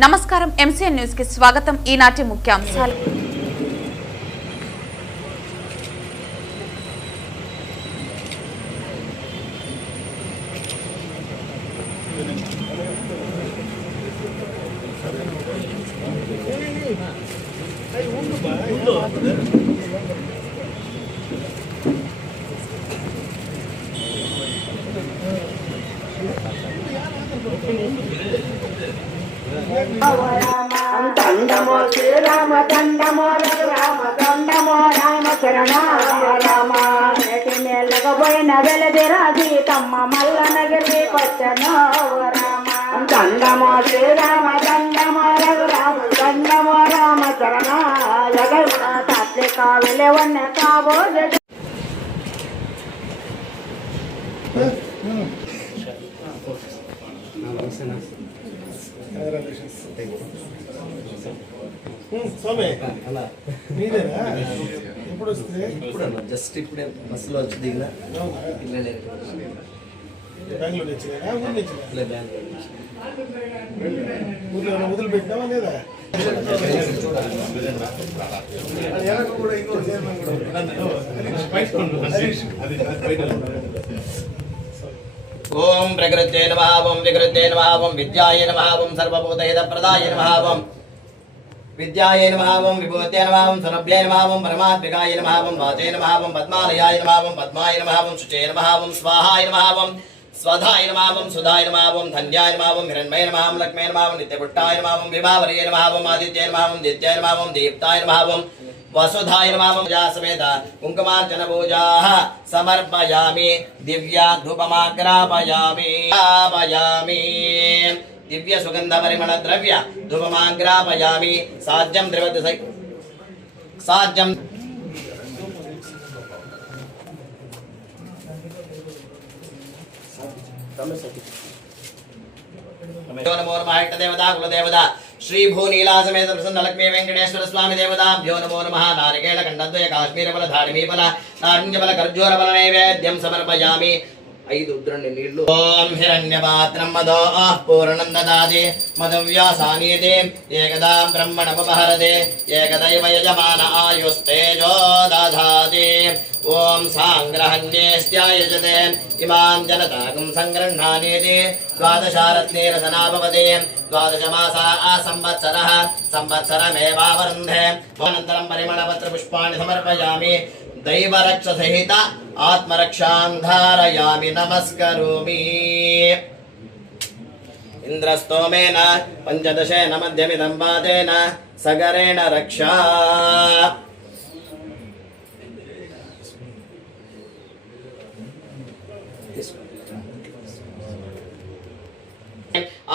నమస్కారం MCN news కి స్వాగతం. ఈనాటి ముఖ్యాంశాలు. దండమో శ్రీరామ దండమో రఘురామ దండమో రామ శరణ రామ నేటి మేళ్ళకపోయిన వెలదిరా సీతమ్మ మల్ల నగిరి కొచ్చనో రామ దండమో శ్రీరామ దండమో రఘురామ దండమో రామ శరణ తత్లి కావిలే వన్న కాబో జస్ట్ ఇప్పుడే బస్సులో వచ్చి దిగిన వదిలిపెట్టావా లేదా ఓం ప్రకృతే నమః ఓం వికృతే నమః ఓం విద్యాయ నమః ఓం సర్వభూతహితప్రదాయ నమః ఓం విద్యాయ నమః ఓం విభూతే నమః ఓం సురభ్యే నమః ఓం పరమాత్మికాయ నమః ఓం వాచే నమః ఓం పద్మాలయాయ నమః ఓం పద్మాయ నమః ఓం శుచే నమః ఓం స్వాహాయ నమః ఓం స్వధాయ నమః ఓం సుధాయ నమః ఓం ధన్యాయ నమః ఓం హిరణ్మయ నమః ఓం లక్ష్మీ నమః ఓం నిత్యపుష్టాయ నమః ఓం విభావర్యే నమః ఓం ఆదిత్యాయ నమః ఓం దిత్యాయ నమః ఓం దీప్తాయ నమః ఓం వసుధాయ నమః ఓం సమేత కుంకుమార్చన పూజాః సమర్పయామి దివ్యా ధూపమాగ్రాపయామి దివ్య సుగంధ పరిమళ ద్రవ్య ధూపమాగ్రాపయామి సాధ్యం ద్రవతి సాధ్యం నమో నమః ఇష్టదేవతా కులదేవతా శ్రీ భూనీలా సమేత ప్రసన్న లక్ష్మీ వెంకటేశ్వర స్వామి దేవతాభ్యో నమో నమః నారికేళ కంఠద్వయ కాశ్మీర ఫల ధారిమీ ఫల నారింజ ఫల ఖర్జూర ఫల నైవేద్యం సమర్పయామి. 5 ఉద్రణి నీళ్లు. ఓం హిరణ్యపాత్రం మదో పూర్ణం దదాతి మదవ్యాసానీతి ఏకదా బ్రహ్మణముపహరతే ఏకదైవ యజమాన ఆయుస్తేజో దధాతి. ఓం సాంగ్రహణ్యేస్త్యాయజతే ఇమాం జనతాకం సంగృహ్ణానేతి ద్వాదశారత్నేరసనా భవతి. ద్వాదశమాసా సంవత్సరః సంవత్సరమేవావరుంధే. అనంతరం పరిమళపత్ర పుష్పాణి సమర్పయామి. దైవరక్షసహిత ఆత్మరక్షాం ధారయామి నమస్కరోమి. ఇంద్రస్తోమేన పంచదశేన మధ్యమిదం పాతేన సగరేణ రక్షా.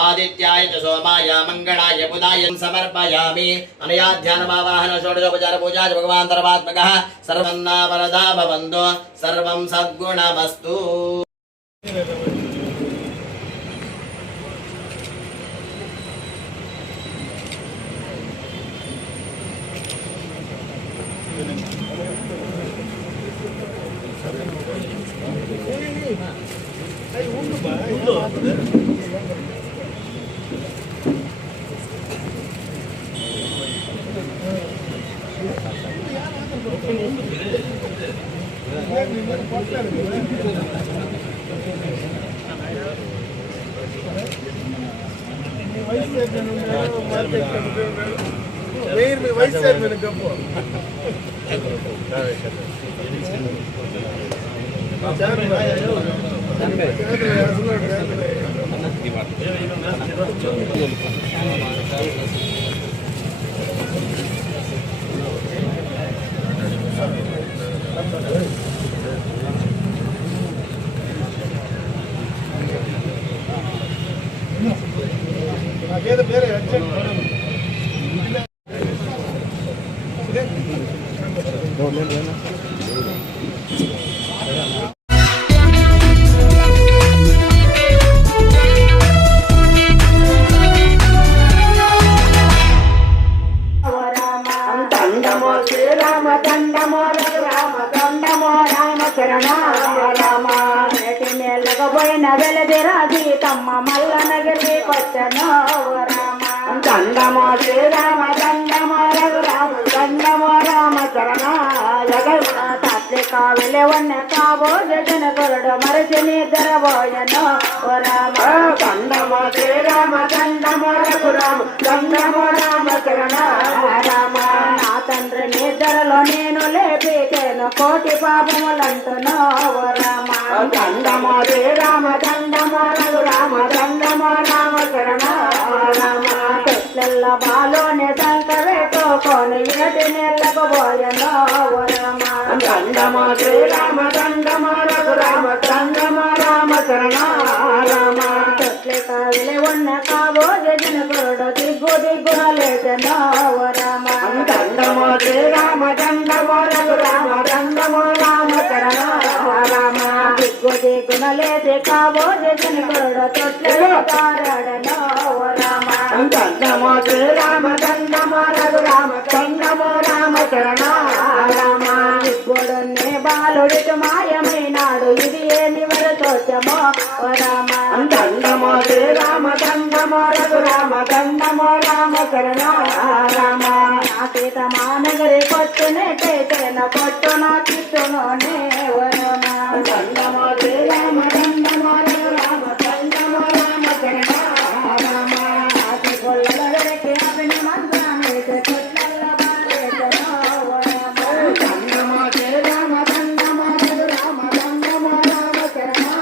ఆదిత్యాయ చ సోమాయ మంగళాయ బుధాయ సమర్పయామి. అనయా ధ్యానమావాహన షోడశోపచార పూజా చ భగవాన్ పరమాత్మకః సర్వన్నా వరదా భవంతు సర్వం సద్గుణమస్తు. దండమో శ్రీరామ దండమో రఘురామ దండమో రామ శరణ రామ నేటి మేళ్ళకపోయిన వెలదిరా సీతమ్మ మల్ల నగిరి కొచ్చనో రామ దండమో శ్రీరామ దండమో రఘురామ దండమో రామ శరణ తత్లి కావిలే వన్న కాబో జన కొరడు మరచి నిద్రపోయను ఓ రామ దండమో శ్రీరామ దండమో రఘురామ దండమో రామ శరణ రామ నా తండ్రి నిద్రలో నేను లేపితేను కోటి పాపములంటును ఓ రామ దండమో శ్రీరామ దండమో రఘురామ దండమో రామ శరణ రామ చెట్ల బాలోనే సంకవేటోకొని ఏటి నెలకు పోయను ఓ రామ దండమో శ్రీరామ దండమో రఘురామ దండమో రామ శరణ రామ చెట్లే కావిలే ఉన్న కాబో జన కొరడు దిగ్గు దిగ్గున లేచను ఓ రామ దండమో శ్రీరామ దండమో రఘురామ దండమో రామ శరణ రామ దిగ్గు దిగ్గున లేచి కాబో జన కొరడు తొట్లే కారడను ఓ రామ దండమో శ్రీరామ దండమో రఘురామ దండమో రామ శరణ రామ దిగ్గుడున్నే బాలుడికి మాయమైనాడు ఇది ఏమి వరసోచమో ఓ రామ దండమో శ్రీరామ దండమో రఘురామ దండమో రామ శరణ రామ నా సీత మానగరి కొట్టునేటైతేన కొట్టు నా చిట్టునోనే ఓ రామ దండమో శ్రీరామ దండమో రఘురామ దండమో రామ శరణ రామ ఆతి కొల్లగరికి అభిని మంత్రానైతే కొట్లల్ల బాలేతనో ఓ రామ దండమో శ్రీరామ దండమో రఘురామ దండమో రామ శరణ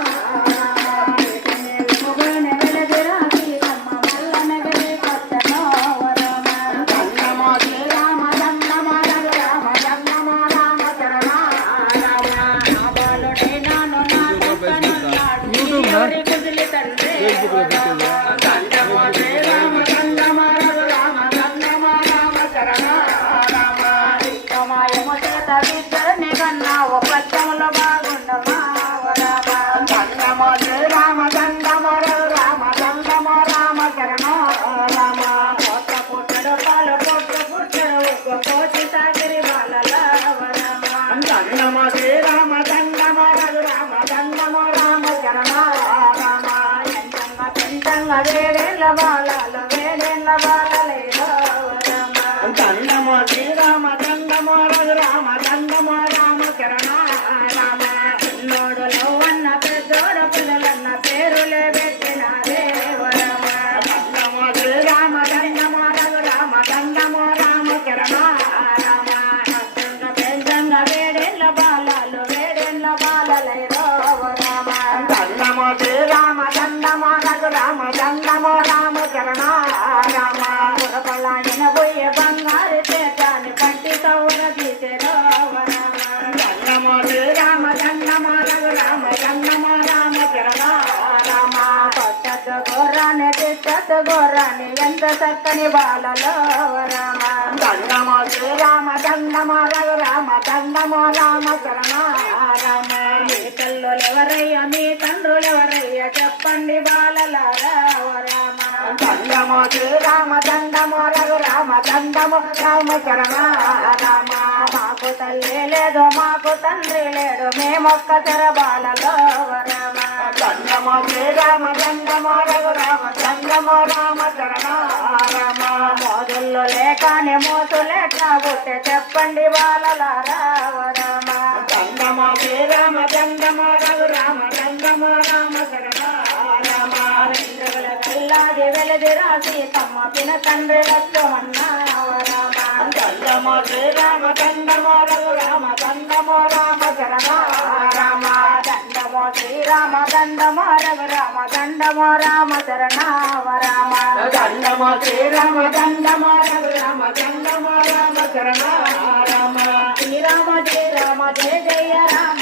పచ్చములో బాగుండమా దండమో శ్రీరామ దండమో రామ దండమో రామ శరణ రామ పొట్ట పుట్టడు పాలు పొట్టు పుట్టడు ఉప్పు పోసి సాగిరి బాలల రామ దండమో శ్రీరామ దండమో రఘురామ దండమో రామ శరణ రామ ఎంతంగా పెంటంగా వేడేళ్ళ బాలలు వేడేళ్ళ బాలలేదో రామ దండమో శ్రీరామ దండమో రఘురామ దండమో రామ శరణ రామ నోడులో ఉన్న పెద్దోడ పిల్లలన్న పేరులే పెట్టినారే ఓ రామ దండమో శ్రీరామ దండమో రఘురామ దండమో రామ శరణ రామ అత్యంత పెంచంగా వేడేళ్ళ బాలలు వేడేళ్ళ బాలలేదో ఓ రామ దండమో శ్రీరామ దండమో రఘురామ దండమో రామ శరణ రామ పురపలాయన పోయే బంగారు చేతాన్ని పట్టి సౌర తీసేదో ఓ రామ దండమో శ్రీరామ దండమో రఘురామ దండమో రామ శరణ రామ కొత్త గోరాన్ని తెచ్చత గోరాన్ని ఎంత చక్కని బాలలో ఓ రామ దండమో శ్రీరామ దండమో రఘురామ దండమో రామ శరణ రామ మీ తల్లులెవరయ్య మీ తండ్రులెవరయ్య చెప్పండి బాలలారా ఓ రామ దండమో శ్రీరామ దండమో రఘురామ దండమో రామ శరణ రామ మాకు తల్లి లేదు మాకు తండ్రి లేడు మేమొక్క తెర బాలలో ఓ రామ దండమో శ్రీరామ దండమో రఘురామ దండమో రామ శరణ రామ మోదుల్లో లేకనే మోసులేక పుట్టే చెప్పండి బాలలారా ఓ రామ దండమో శ్రీరామ దండమో రఘురామ దండమో రామ శరణ రామ రెండుగుల కల్లాది వెలదిరా సీతమ్మ పిన తండ్రి లక్ష్మణ ఓ రామ దండమో శ్రీరామ దండమో రఘురామ దండమో రామ శరణ రామ దండమో శ్రీరామ దండమో రఘురామ దండమో రామ శరణ రామ దండమో శ్రీరామ దండమో రఘురామ దండమో రామ శరణ రామ శ్రీరామ జయ రామ జయ జయ రామ